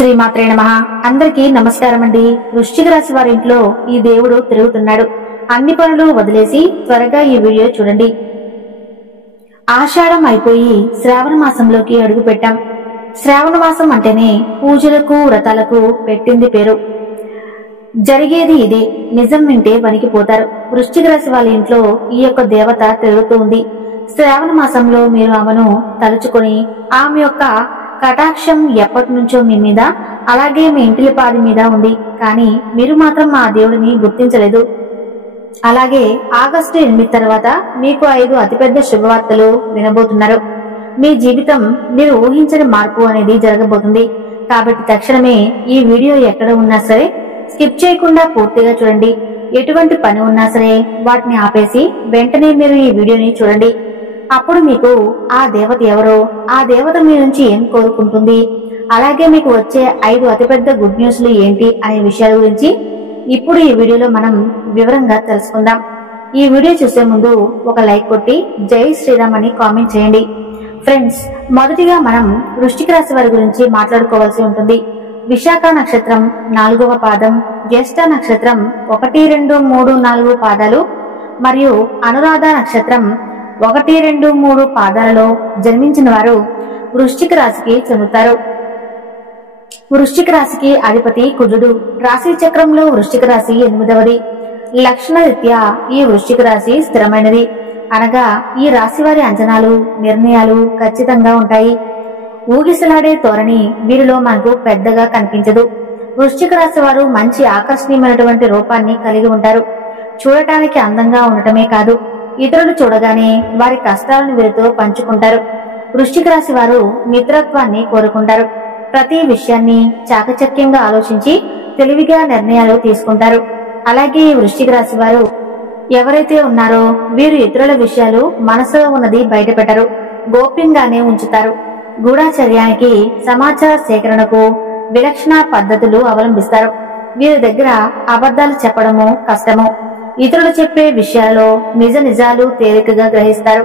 శ్రీమాత్రే నమః. అందరికీ నమస్కారం అండి. వృశ్చిక రాశి వారి ఇంట్లో ఈ దేవుడు తిరుగుతున్నాడు. అన్ని పనులు వదిలేసి త్వరగా ఈ వీడియో చూడండి. ఆషాఢం అయిపోయి శ్రావణ మాసంలోకి అడుగు పెట్టాం. శ్రావణ మాసం అంటేనే పూజలకు వ్రతాలకు పెట్టింది పేరు. జరిగేది ఇదే. నిజం వింటే వణికిపోతారు. వృశ్చిక రాశి వాళ్ళ ఇంట్లో ఈ యొక్క దేవత తిరుగుతూ ఉంది. శ్రావణ మాసంలో మీరు ఆమెను తలుచుకొని ఆమె యొక్క కటాక్షం ఎప్పటి నుంచో మీ మీద, అలాగే మీ ఇంటిలిపాది మీద ఉంది. కానీ మీరు మాత్రం ఆ దేవుడిని గుర్తించలేదు. అలాగే ఆగస్టు 8 తర్వాత మీకు 5 అతిపెద్ద శుభవార్తలు వినబోతున్నారు. మీ జీవితం మీరు ఊహించని మార్పు అనేది జరగబోతుంది. కాబట్టి తక్షణమే ఈ వీడియో ఎక్కడ ఉన్నా సరే స్కిప్ చేయకుండా పూర్తిగా చూడండి. ఎటువంటి పని ఉన్నా సరే వాటిని ఆపేసి వెంటనే మీరు ఈ వీడియోని చూడండి. అప్పుడు మీకు ఆ దేవత ఎవరో, ఆ దేవత మీ నుంచి ఏం కోరుకుంటుంది, అలాగే మీకు వచ్చే 5 అతిపెద్ద గుడ్ న్యూస్లు ఏంటి అనే విషయాల గురించి ఇప్పుడు ఈ వీడియోలో మనం వివరంగా తెలుసుకుందాం. ఈ వీడియో చూసే ముందు ఒక లైక్ కొట్టి జై శ్రీరామ్ అని కామెంట్ చేయండి. ఫ్రెండ్స్, మొదటిగా మనం వృశ్చిక రాశి వారి గురించి మాట్లాడుకోవాల్సి ఉంటుంది. విశాఖ నక్షత్రం 4వ పాదం, జ్యేష్ఠ నక్షత్రం 1, 2, 3, 4 పాదాలు మరియు అనురాధ నక్షత్రం 1, 2, 3 పాదాలలో జన్మించిన వారు వృశ్చిక రాశికి చెందుతారు. వృశ్చిక రాశికి అధిపతి కుజుడు. రాశి చక్రంలో వృశ్చిక రాశి 8వది. లక్షణ రీత్యా ఈ వృశ్చిక రాశి స్థిరమైనది. అనగా ఈ రాశి వారి అంచనాలు, నిర్ణయాలు ఖచ్చితంగా ఉంటాయి. ఊగిసలాడే ధోరణి వీరిలో మనకు పెద్దగా కనిపించదు. వృశ్చిక రాశి వారు మంచి ఆకర్షణీయమైనటువంటి రూపాన్ని కలిగి ఉంటారు. చూడటానికి అందంగా ఉండటమే కాదు, ఇతరులు చూడగానే వారి కష్టాలను వీరితో పంచుకుంటారు. వృశ్చిక రాశి వారు మిత్రత్వాన్ని కోరుకుంటారు. ప్రతి విషయాన్ని చాకచక్యంగా ఆలోచించి తెలివిగా నిర్ణయాలు తీసుకుంటారు. అలాగే ఈ వృశ్చిక రాశి వారు ఎవరైతే ఉన్నారో వీరు ఇతరుల విషయాలు మనసులో ఉన్నది బయటపెట్టరు, గోప్యంగానే ఉంచుతారు. గూఢచర్యానికి, సమాచార సేకరణకు విలక్షణ పద్ధతులు అవలంబిస్తారు. వీరి దగ్గర అబద్ధాలు చెప్పడము కష్టము. ఇతరులు చెప్పే విషయాలలో నిజాలు తేలికగా గ్రహిస్తారు.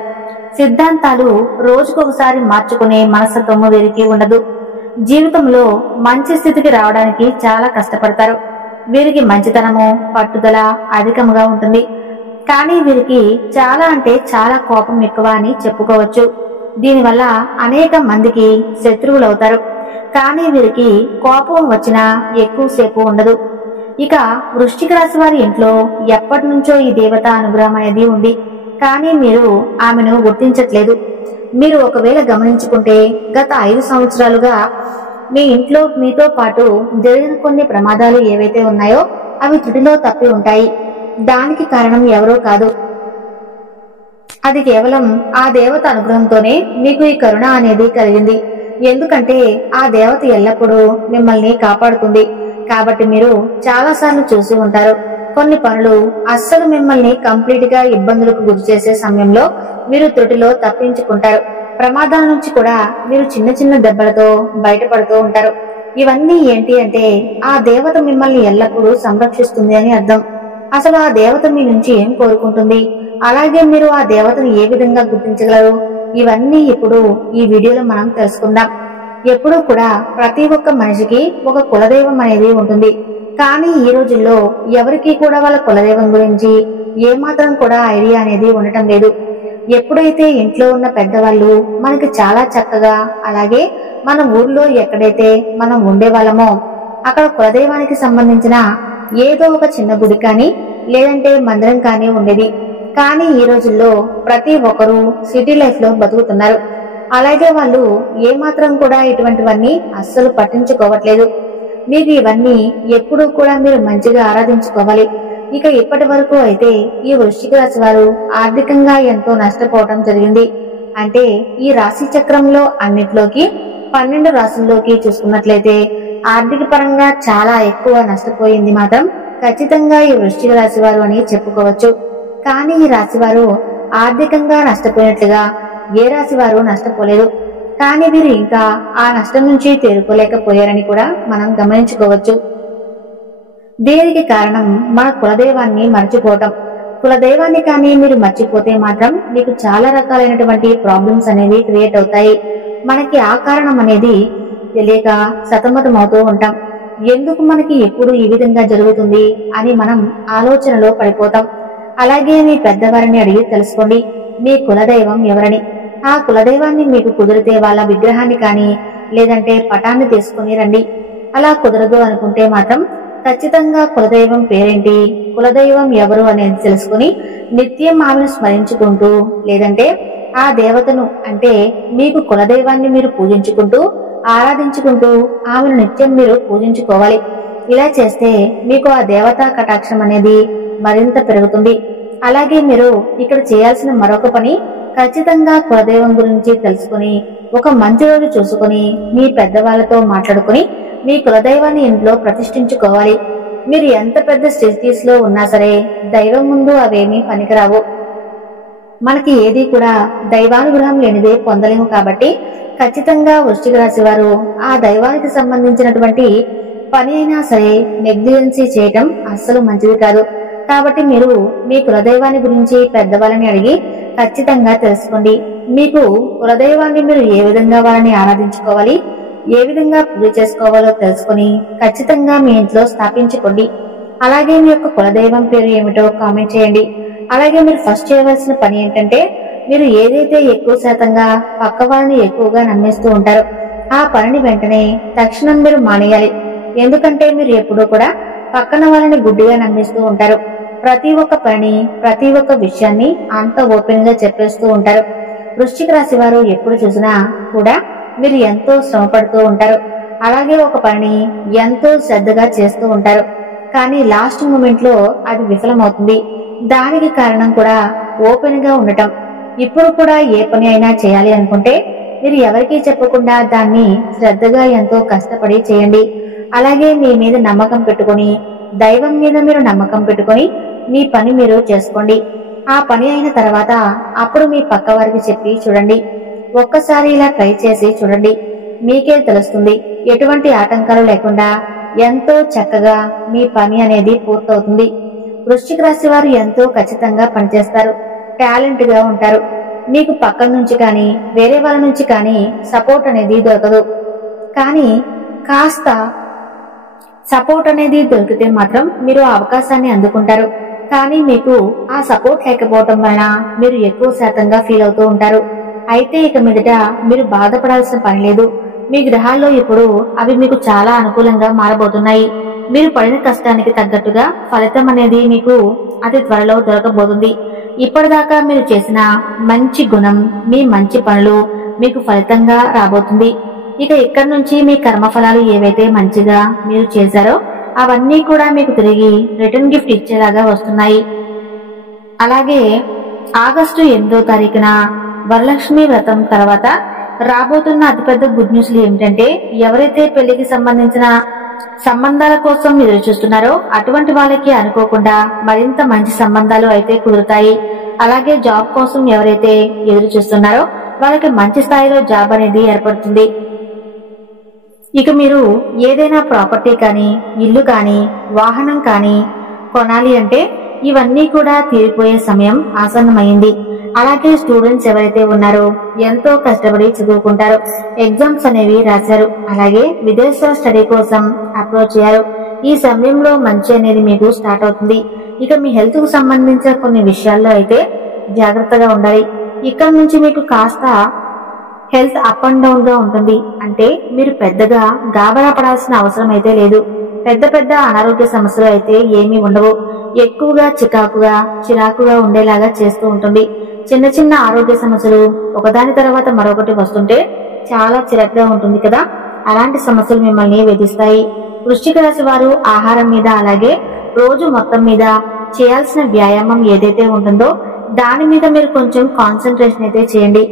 సిద్ధాంతాలు రోజుకొకసారి మార్చుకునే మనస్తత్వము వీరికి ఉండదు. జీవితంలో మంచి స్థితికి రావడానికి చాలా కష్టపడతారు. వీరికి మంచితనము, పట్టుదల అధికముగా ఉంటుంది. కానీ వీరికి చాలా అంటే చాలా కోపం ఎక్కువ అని చెప్పుకోవచ్చు. దీనివల్ల అనేక మందికి శత్రువులవుతారు. కానీ వీరికి కోపం వచ్చినా ఎక్కువసేపు ఉండదు. ఇక వృశ్చిక రాశి వారి ఇంట్లో ఎప్పటి నుంచో ఈ దేవత అనుగ్రహం అనేది ఉంది. కానీ మీరు ఆమెను గుర్తించట్లేదు. మీరు ఒకవేళ గమనించుకుంటే గత 5 సంవత్సరాలుగా మీ ఇంట్లో మీతో పాటు జరిగిన కొన్ని ప్రమాదాలు ఏవైతే ఉన్నాయో అవి త్రుటిలో తప్పి ఉంటాయి. దానికి కారణం ఎవరో కాదు, అది కేవలం ఆ దేవత అనుగ్రహంతోనే మీకు ఈ కరుణ అనేది కలిగింది. ఎందుకంటే ఆ దేవత ఎల్లప్పుడూ మిమ్మల్ని కాపాడుతుంది. కాబట్టి మీరు చాలా సార్లు చూసి ఉంటారు, కొన్ని పనులు అస్సలు మిమ్మల్ని కంప్లీట్ గా ఇబ్బందులకు గురి చేసే సమయంలో మీరు త్రుటిలో తప్పించుకుంటారు. ప్రమాదాల నుంచి కూడా మీరు చిన్న చిన్న దెబ్బలతో బయటపడుతూ ఉంటారు. ఇవన్నీ ఏంటి అంటే ఆ దేవత మిమ్మల్ని ఎల్లప్పుడూ సంరక్షిస్తుంది అని అర్థం. అసలు ఆ దేవత మీ నుంచి ఏం కోరుకుంటుంది, అలాగే మీరు ఆ దేవతను ఏ విధంగా గుర్తించగలరు, ఇవన్నీ ఇప్పుడు ఈ వీడియోలో మనం తెలుసుకుందాం. ఎప్పుడూ కూడా ప్రతి ఒక్క మనిషికి ఒక కులదైవం అనేది ఉంటుంది. కానీ ఈ రోజుల్లో ఎవరికి కూడా వాళ్ళ కులదైవం గురించి ఏమాత్రం కూడా ఐడియా అనేది ఉండటం లేదు. ఎప్పుడైతే ఇంట్లో ఉన్న పెద్దవాళ్ళు మనకి చాలా చక్కగా, అలాగే మన ఊర్లో ఎక్కడైతే మనం ఉండేవాళ్ళమో అక్కడ కులదైవానికి సంబంధించిన ఏదో ఒక చిన్న గుడి కానీ లేదంటే మందిరం కానీ ఉండేది. కానీ ఈ రోజుల్లో ప్రతి ఒక్కరూ సిటీ లైఫ్ లో బతుకుతున్నారు. అలాగే వాళ్ళు ఏమాత్రం కూడా ఇటువంటివన్నీ అస్సలు పట్టించుకోవట్లేదు. మీకు ఇవన్నీ ఎప్పుడూ కూడా మీరు మంచిగా ఆరాధించుకోవాలి. ఇక ఇప్పటి వరకు అయితే ఈ వృశ్చిక రాశి వారు ఆర్థికంగా ఎంతో నష్టపోవటం జరిగింది. అంటే ఈ రాశి చక్రంలో అన్నిట్లోకి 12 రాశుల్లోకి చూసుకున్నట్లయితే ఆర్థిక పరంగా చాలా ఎక్కువ నష్టపోయింది మాత్రం ఖచ్చితంగా ఈ వృశ్చిక రాశి వారు అని చెప్పుకోవచ్చు. కానీ ఈ రాశి వారు ఆర్థికంగా నష్టపోయినట్లుగా ఏ రాశి వారు నష్టపోలేదు. కానీ వీరు ఇంకా ఆ నష్టం నుంచి తేరుకోలేకపోయారని కూడా మనం గమనించుకోవచ్చు. దీనికి కారణం మన కులదైవాన్ని మర్చిపోవటం. కులదైవాన్ని కానీ మీరు మర్చిపోతే మాత్రం మీకు చాలా రకాలైనటువంటి ప్రాబ్లమ్స్ అనేవి క్రియేట్ అవుతాయి. మనకి ఆ కారణం అనేది తెలియక సతమతమవుతూ ఉంటాం. ఎందుకు మనకి ఎప్పుడు ఈ విధంగా జరుగుతుంది అని మనం ఆలోచనలో పడిపోతాం. అలాగే మీ పెద్దవారిని అడిగి తెలుసుకోండి మీ కులదైవం ఎవరని. ఆ కులదైవాన్ని మీకు కుదిరితే వాళ్ళ విగ్రహాన్ని కానీ లేదంటే పటాన్ని తీసుకుని రండి. అలా కుదరదు అనుకుంటే మాత్రం ఖచ్చితంగా కులదైవం పేరేంటి, కులదైవం ఎవరు అనేది తెలుసుకుని నిత్యం ఆమెను స్మరించుకుంటూ లేదంటే ఆ దేవతను అంటే మీకు కులదైవాన్ని మీరు పూజించుకుంటూ ఆరాధించుకుంటూ ఆమెను నిత్యం మీరు పూజించుకోవాలి. ఇలా చేస్తే మీకు ఆ దేవతా కటాక్షం అనేది మరింత పెరుగుతుంది. అలాగే మీరు ఇక్కడ చేయాల్సిన మరొక పని ఖచ్చితంగా కులదైవం గురించి తెలుసుకుని ఒక మంచి రోజు చూసుకుని మీ పెద్దవాళ్లతో మాట్లాడుకుని మీ కులదైవాన్ని ఇంట్లో ప్రతిష్ఠించుకోవాలి. మీరు ఎంత పెద్ద స్టేజ్ లో ఉన్నా సరే దైవం ముందు అవేమీ పనికిరావు. మనకి ఏది కూడా దైవానుగ్రహం లేనిదే పొందలేము. కాబట్టి ఖచ్చితంగా వృశ్చిక రాశి వారు ఆ దైవానికి సంబంధించినటువంటి పని అయినా సరే నెగ్లిజెన్సీ చేయటం అస్సలు మంచిది కాదు. కాబట్టి మీరు మీ కులదైవాన్ని గురించి పెద్దవాళ్ళని అడిగి ఖచ్చితంగా తెలుసుకోండి. మీకు కులదైవాన్ని మీరు ఏ విధంగా వారిని ఆరాధించుకోవాలి, ఏ విధంగా పూజ చేసుకోవాలో తెలుసుకుని ఖచ్చితంగా మీ ఇంట్లో స్థాపించుకోండి. అలాగే మీ యొక్క కులదైవం పేరు ఏమిటో కామెంట్ చేయండి. అలాగే మీరు ఫస్ట్ చేయవలసిన పని ఏంటంటే మీరు ఏదైతే ఎక్కువ శాతంగా పక్క వారిని ఎక్కువగా నమ్మేస్తూ ఉంటారో ఆ పనిని వెంటనే తక్షణం మీరు మానేయాలి. ఎందుకంటే మీరు ఎప్పుడూ కూడా పక్కన వాళ్ళని గుడ్డిగా నమ్మిస్తూ ఉంటారు. ప్రతి ఒక్క పని ప్రతి ఒక్క విషయాన్ని అంత ఓపెన్ గా చెప్పేస్తూ ఉంటారు. వృశ్చిక రాశి వారు ఎప్పుడు చూసినా కూడా మీరు ఎంతో శ్రమ పడుతూ ఉంటారు. అలాగే ఒక పనిని ఎంతో శ్రద్ధగా చేస్తూ ఉంటారు. కానీ లాస్ట్ మూమెంట్ లో అది విఫలమవుతుంది. దానికి కారణం కూడా ఓపెన్ గా ఉండటం. ఇప్పుడు కూడా ఏ పని అయినా చేయాలి అనుకుంటే మీరు ఎవరికీ చెప్పకుండా దాన్ని శ్రద్ధగా ఎంతో కష్టపడి చేయండి. అలాగే మీ మీద నమ్మకం పెట్టుకుని దైవం మీద మీరు నమ్మకం పెట్టుకుని మీ పని మీరు చేసుకోండి. ఆ పని అయిన తర్వాత అప్పుడు మీ పక్క వారికి చెప్పి చూడండి. ఒక్కసారి ఇలా ట్రై చేసి చూడండి, మీకే తెలుస్తుంది. ఎటువంటి ఆటంకాలు లేకుండా ఎంతో చక్కగా మీ పని అనేది పూర్తవుతుంది. వృశ్చిక రాశి వారు ఎంతో ఖచ్చితంగా పనిచేస్తారు, టాలెంట్ గా ఉంటారు. మీకు పక్కన నుంచి కానీ వేరే వాళ్ళ నుంచి కానీ సపోర్ట్ అనేది దొరకదు. కానీ కాస్త సపోర్ట్ అనేది దొరికితే మాత్రం మీరు ఆ అవకాశాన్ని అందుకుంటారు. కానీ మీకు ఆ సపోర్ట్ లేకపోవటం వలన మీరు ఎక్కువ శాతంగా ఫీల్ అవుతూ ఉంటారు. అయితే ఇక మీదట మీరు బాధపడాల్సిన పని లేదు. మీ గ్రహాల్లో ఇప్పుడు అవి మీకు చాలా అనుకూలంగా మారబోతున్నాయి. మీరు పడిన కష్టానికి తగ్గట్టుగా ఫలితం అనేది మీకు అతి త్వరలో దొరకబోతుంది. ఇప్పటిదాకా మీరు చేసిన మంచి గుణం, మీ మంచి పనులు మీకు ఫలితంగా రాబోతుంది. ఇక ఇక్కడి నుంచి మీ కర్మఫలాలు ఏవైతే మంచిగా మీరు చేశారో అవన్నీ కూడా మీకు తిరిగి రిటర్న్ గిఫ్ట్ ఇచ్చేలాగా వస్తున్నాయి. అలాగే ఆగస్టు 8వ తారీఖున వరలక్ష్మి వ్రతం తర్వాత రాబోతున్న అతిపెద్ద గుడ్ న్యూస్లు ఏమిటంటే ఎవరైతే పెళ్లికి సంబంధించిన సంబంధాల కోసం ఎదురు చూస్తున్నారో అటువంటి వాళ్ళకి అనుకోకుండా మరింత మంచి సంబంధాలు అయితే కుదురుతాయి. అలాగే జాబ్ కోసం ఎవరైతే ఎదురు చూస్తున్నారో వాళ్ళకి మంచి స్థాయిలో జాబ్ అనేది ఏర్పడుతుంది. ఇక మీరు ఏదైనా ప్రాపర్టీ కానీ ఇల్లు కానీ వాహనం కానీ కొనాలి అంటే ఇవన్నీ కూడా తీరిపోయే సమయం ఆసన్నమైంది. అలాగే స్టూడెంట్స్ ఎవరైతే ఉన్నారో ఎంతో కష్టపడి చదువుకుంటారు, ఎగ్జామ్స్ అనేవి రాశారు, అలాగే విదేశాల స్టడీ కోసం అప్రోచ్ అయ్యారు. ఈ సమయంలో మంచి అనేది మీకు స్టార్ట్ అవుతుంది. ఇక మీ హెల్త్ కు సంబంధించిన కొన్ని విషయాల్లో అయితే జాగ్రత్తగా ఉండాలి. ఇక్కడ నుంచి మీకు కాస్త హెల్త్ అప్ అండ్ డౌన్ గా ఉంటుంది. అంటే మీరు పెద్దగా గాబరా పడాల్సిన అవసరం అయితే లేదు. పెద్ద పెద్ద అనారోగ్య సమస్యలు అయితే ఏమీ ఉండవు. ఎక్కువగా చిరాకుగా ఉండేలాగా చేస్తూ ఉంటుంది. చిన్న చిన్న ఆరోగ్య సమస్యలు ఒకదాని తర్వాత మరొకటి వస్తుంటే చాలా చిరాకుగా ఉంటుంది కదా, అలాంటి సమస్యలు మిమ్మల్ని వేధిస్తాయి. వృశ్చిక రాశి వారు ఆహారం మీద అలాగే రోజు మొత్తం మీద చేయాల్సిన వ్యాయామం ఏదైతే ఉంటుందో దాని మీద మీరు కొంచెం కాన్సన్ట్రేషన్ అయితే చేయండి.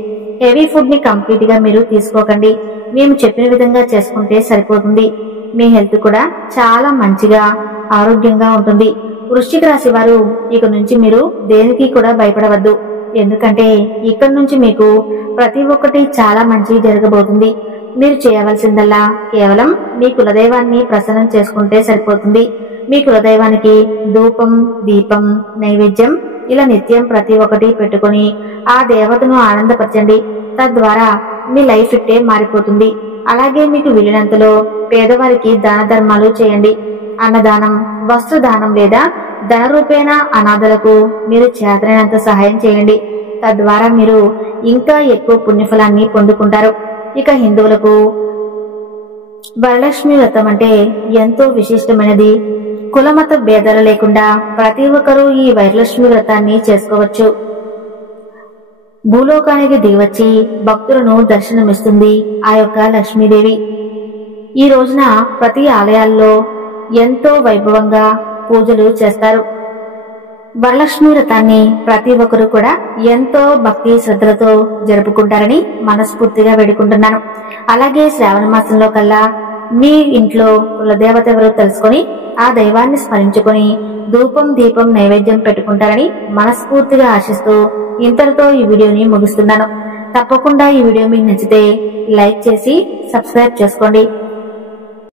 హెవీ ఫుడ్ ని కంప్లీట్ గా మీరు తీసుకోకండి. మేము చెప్పిన విధంగా చేసుకుంటే సరిపోతుంది. మీ హెల్త్ కూడా చాలా మంచిగా ఆరోగ్యంగా ఉంటుంది. వృశ్చిక రాశి వారు ఇక నుంచి మీరు దేనికి కూడా భయపడవద్దు. ఎందుకంటే ఇక్కడ నుంచి మీకు ప్రతి ఒక్కటి చాలా మంచి జరగబోతుంది. మీరు చేయవలసిందల్లా కేవలం మీ కులదైవాన్ని ప్రసన్నం చేసుకుంటే సరిపోతుంది. మీ కులదైవానికి ధూపం, దీపం, నైవేద్యం ఇలా నిత్యం ప్రతి ఒక్కటి పెట్టుకుని ఆ దేవతను ఆనందపరచండి. తద్వారా మీ లైఫ్ ఇట్టే మారిపోతుంది. అలాగే మీకు వీలైనంతలో పేదవారికి దాన ధర్మాలు చేయండి. అన్నదానం, వస్త్రదానం లేదా ధన రూపేణ అనాథలకు మీరు చేతనైనంత సహాయం చేయండి. తద్వారా మీరు ఇంకా ఎక్కువ పుణ్యఫలాన్ని పొందుకుంటారు. ఇక హిందువులకు వరలక్ష్మి వ్రతం అంటే ఎంతో విశిష్టమైనది. కులమత భేదాలు లేకుండా ప్రతి ఒక్కరూ ఈ వరలక్ష్మి వ్రతాన్ని చేసుకోవచ్చు. భూలోకానికి దిగివచ్చి భక్తులను దర్శనమిస్తుంది ఆ యొక్క లక్ష్మీదేవి. ఈ రోజున ప్రతి ఆలయాల్లో ఎంతో వైభవంగా పూజలు చేస్తారు. వరలక్ష్మి వ్రతాన్ని ప్రతి ఒక్కరూ కూడా ఎంతో భక్తి శ్రద్ధలతో జరుపుకుంటారని మనస్ఫూర్తిగా వేడుకుంటున్నాను. అలాగే శ్రావణ మాసంలో కల్లా మీ ఇంట్లో కులదేవత ఎవరో తెలుసుకొని ఆ దైవాన్ని స్మరించుకొని ధూపం దీపం నైవేద్యం పెట్టుకుంటారని మనస్ఫూర్తిగా ఆశిస్తూ ఇంతటితో ఈ వీడియోని ముగిస్తున్నాను. తప్పకుండా ఈ వీడియో మీకు నచ్చితే లైక్ చేసి సబ్స్క్రైబ్ చేసుకోండి.